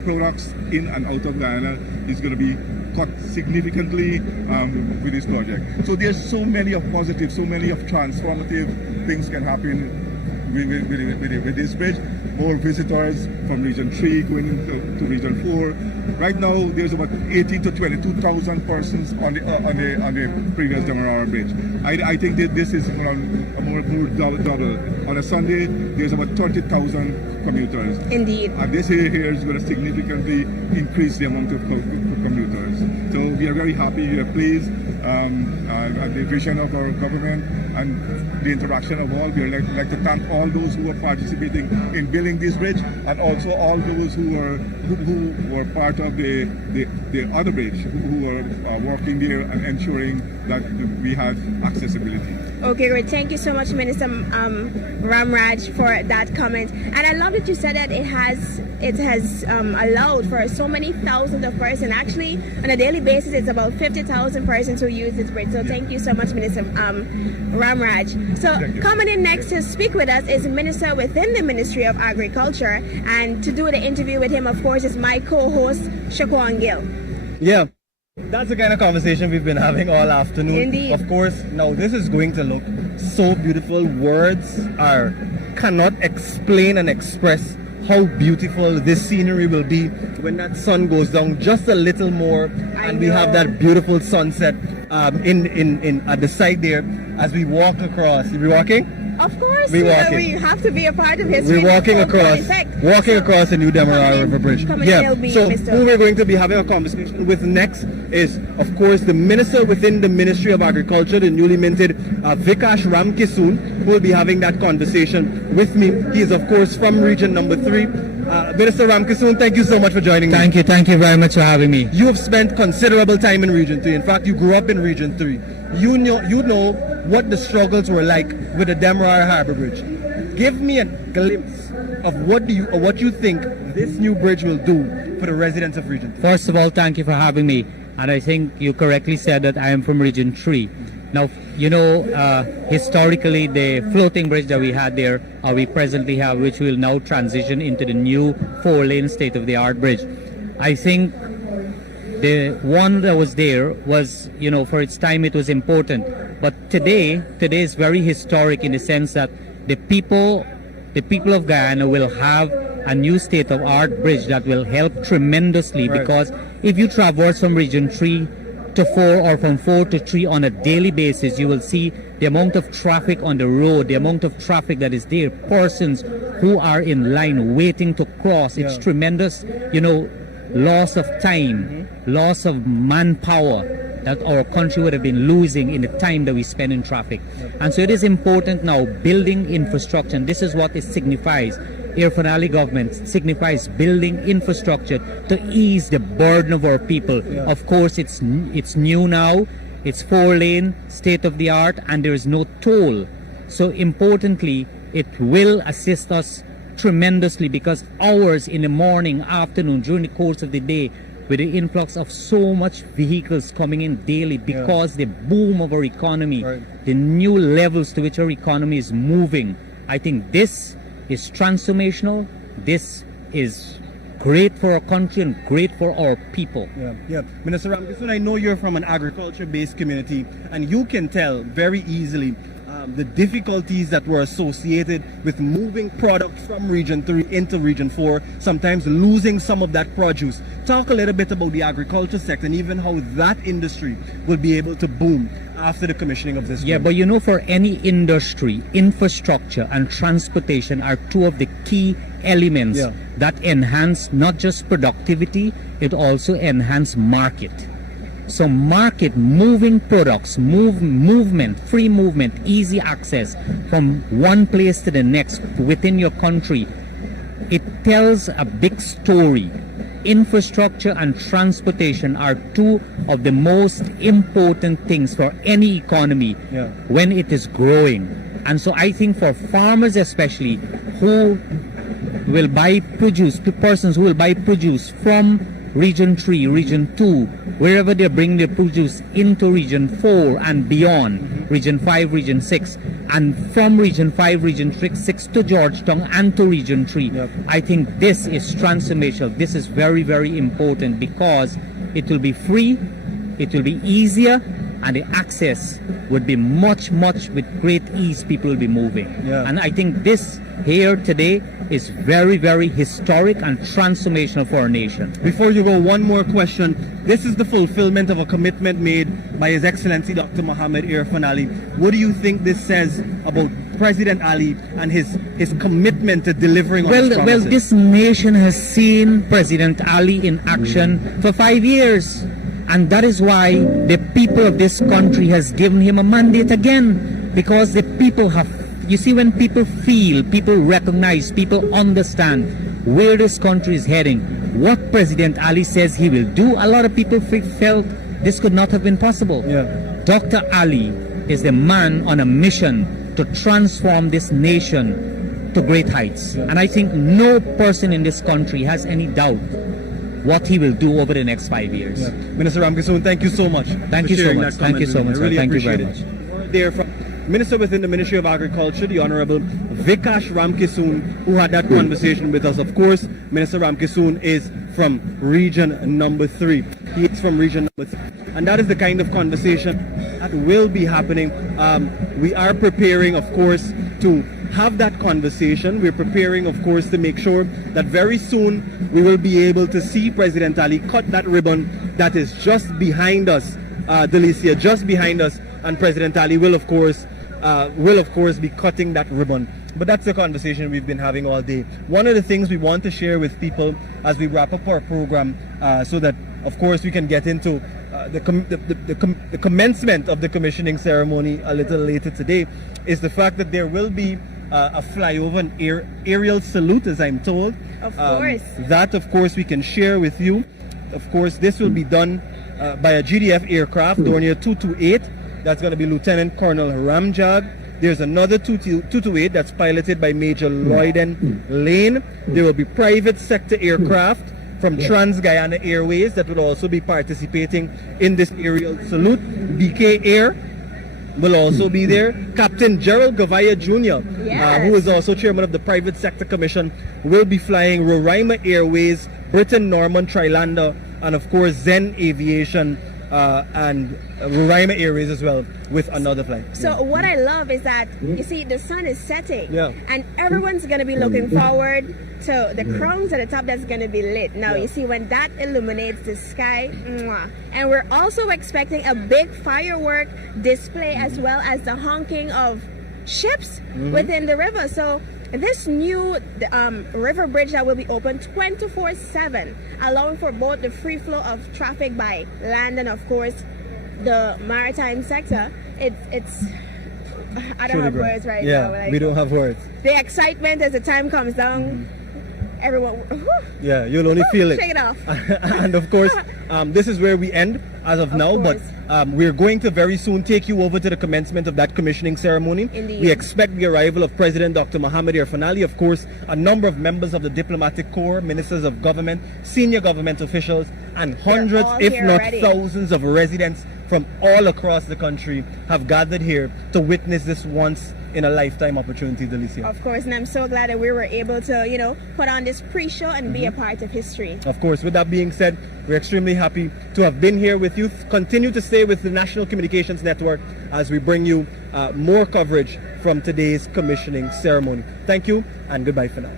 products in and out of Guyana is going to be cut significantly with this project. So there's so many of positive, so many of transformative things can happen with this bridge. More visitors from Region 3 going into Region 4. Right now, there's about 18 to 22,000 persons on the previous Demerara bridge. I think that this is around more double. On a Sunday, there's about 30,000 commuters. Indeed. And this here is going to significantly increase the amount of commuters. So we are very happy, we are pleased at the vision of our government and the interaction of all. We would like to thank all those who are participating in building this bridge, and also all those who were part of the other bridge, who are working there and ensuring that we had accessibility. Okay, great. Thank you so much, Minister Ramraj, for that comment. And I love that you said that it has allowed for so many thousands of persons. Actually, on a daily basis, it's about 50,000 persons who use this bridge. So thank you so much, Minister Ramraj. So coming in next to speak with us is a minister within the Ministry of Agriculture, and to do the interview with him, of course, is my co-host Shaquan Gill. Yeah, that's the kind of conversation we've been having all afternoon. Indeed. Of course, now this is going to look so beautiful. Words cannot explain and express how beautiful this scenery will be when that sun goes down just a little more, and we have that beautiful sunset in at the side there as we walk across. Are we walking? Of course, we have to be a part of history. We're walking across the new Demerara River Bridge. So who we're going to be having a conversation with next is, of course, the Minister within the Ministry of Agriculture, the newly minted Vikash Ramkisoon, who will be having that conversation with me. He is, of course, from Region Number 3. Minister Ramkisoon, thank you so much for joining me. Thank you very much for having me. You have spent considerable time in Region 3. In fact, you grew up in Region 3. You know what the struggles were like with the Demerara Harbour Bridge. Give me a glimpse of what you think this new bridge will do for the residents of Region 3. First of all, thank you for having me. And I think you correctly said that I am from Region 3. Now, historically, the floating bridge that we had there, we presently have, which will now transition into the new 4-lane state-of-the-art bridge. I think the one that was there was, for its time it was important. But today is very historic in the sense that the people of Guyana will have a new state-of-art bridge that will help tremendously, because if you traverse from Region 3 to 4 or from 4 to 3 on a daily basis, you will see the amount of traffic on the road, the amount of traffic that is there, persons who are in line waiting to cross. It's tremendous, loss of time, loss of manpower that our country would have been losing in the time that we spend in traffic. And so it is important now, building infrastructure, and this is what it signifies. Irfanali government signifies building infrastructure to ease the burden of our people. Of course, it's new now, it's 4-lane, state-of-the-art, and there is no toll. So importantly, it will assist us tremendously, because hours in the morning, afternoon, during the course of the day, with the influx of so much vehicles coming in daily, because the boom of our economy, the new levels to which our economy is moving, I think this is transformational. This is great for our country and great for our people. Minister Ramkisoon, I know you're from an agriculture-based community, and you can tell very easily the difficulties that were associated with moving products from Region 3 into Region 4, sometimes losing some of that produce. Talk a little bit about the agriculture sector and even how that industry will be able to boom after the commissioning of this. But for any industry, infrastructure and transportation are two of the key elements that enhance not just productivity, it also enhance market. So market, moving products, movement, free movement, easy access from one place to the next within your country, it tells a big story. Infrastructure and transportation are two of the most important things for any economy when it is growing. And so I think for farmers especially, who will buy produce, persons who will buy produce from Region 3, Region 2, wherever they bring their produce into Region 4 and beyond, Region 5, Region 6, and from Region 5, Region 6 to Georgetown and to Region 3. Yep. I think this is transformational. This is very, very important because it will be free, it will be easier, and the access would be much with great ease. People will be moving. Yeah. And I think this here today is very, very historic and transformational for our nation. Before you go, one more question. This is the fulfillment of a commitment made by His Excellency Dr. Mohammed Irfan Ali. What do you think this says about President Ali and his commitment to delivering on his promises? Well, this nation has seen President Ali in action for 5 years. And that is why the people of this country has given him a mandate again. Because the people have, you see, when people feel, people recognize, people understand where this country is heading, what President Ali says he will do, a lot of people felt this could not have been possible. Yeah. Dr. Ali is the man on a mission to transform this nation to great heights. And I think no person in this country has any doubt what he will do over the next 5 years. Yeah. Minister Ramkisoon, thank you so much. Thank you so much. Thank you so much. I really Thank you appreciate very much. it. There from Minister within the Ministry of Agriculture, the Honorable Vikash Ramkisoon, who had that conversation with us. Of course, Minister Ramkisoon is from region number 3. He is from region number 3. And that is the kind of conversation that will be happening. We are preparing, of course, to have that conversation. We're preparing, of course, to make sure that very soon we will be able to see President Ali cut that ribbon that is just behind us, Delicia, just behind us, and President Ali will of course be cutting that ribbon. But that's the conversation we've been having all day. One of the things we want to share with people as we wrap up our program, so that of course we can get into the commencement of the commissioning ceremony a little later today, is the fact that there will be a flyover, an aerial salute, as I'm told. Of course. That, of course, we can share with you. Of course, this will be done by a GDF aircraft, Dornier 228. That's going to be Lieutenant Colonel Ramjag. There's another 228 that's piloted by Major Lloyden Lane. There will be private sector aircraft from Trans-Guyana Airways that will also be participating in this aerial salute. BK Air will also be there. Captain Gerald Gavaya Jr., Yes. who is also chairman of the Private Sector Commission, will be flying Roraima Airways, Britain Norman Trilanda, and of course Zen Aviation and Roraima Airways as well, with another flight. So what I love is that, you see, the sun is setting, Yeah. and everyone's going to be looking forward to the crowns at the top that's going to be lit. Now, Yeah. you see, when that illuminates the sky, mwah. And we're also expecting a big firework display as well as the honking of ships within the river. So this new river bridge that will be open 24/7, allowing for both the free flow of traffic by land and of course the maritime sector. It's I don't have words right now. Yeah, we don't have words. The excitement as the time comes down, everyone. Yeah, you'll only feel it. Shake it off. And of course, this is where we end as of now, but we're going to very soon take you over to the commencement of that commissioning ceremony. Indeed. We expect the arrival of President Dr. Mohammed Irfan Ali, of course, a number of members of the diplomatic corps, ministers of government, senior government officials, and hundreds, all if here not already. thousands of residents from all across the country have gathered here to witness this once in a lifetime opportunity, Delicia. Of course, and I'm so glad that we were able to, put on this pre-show and be a part of history. Of course, with that being said, we're extremely happy to have been here with you. Continue to stay with the National Communications Network as we bring you more coverage from today's commissioning ceremony. Thank you and goodbye for now.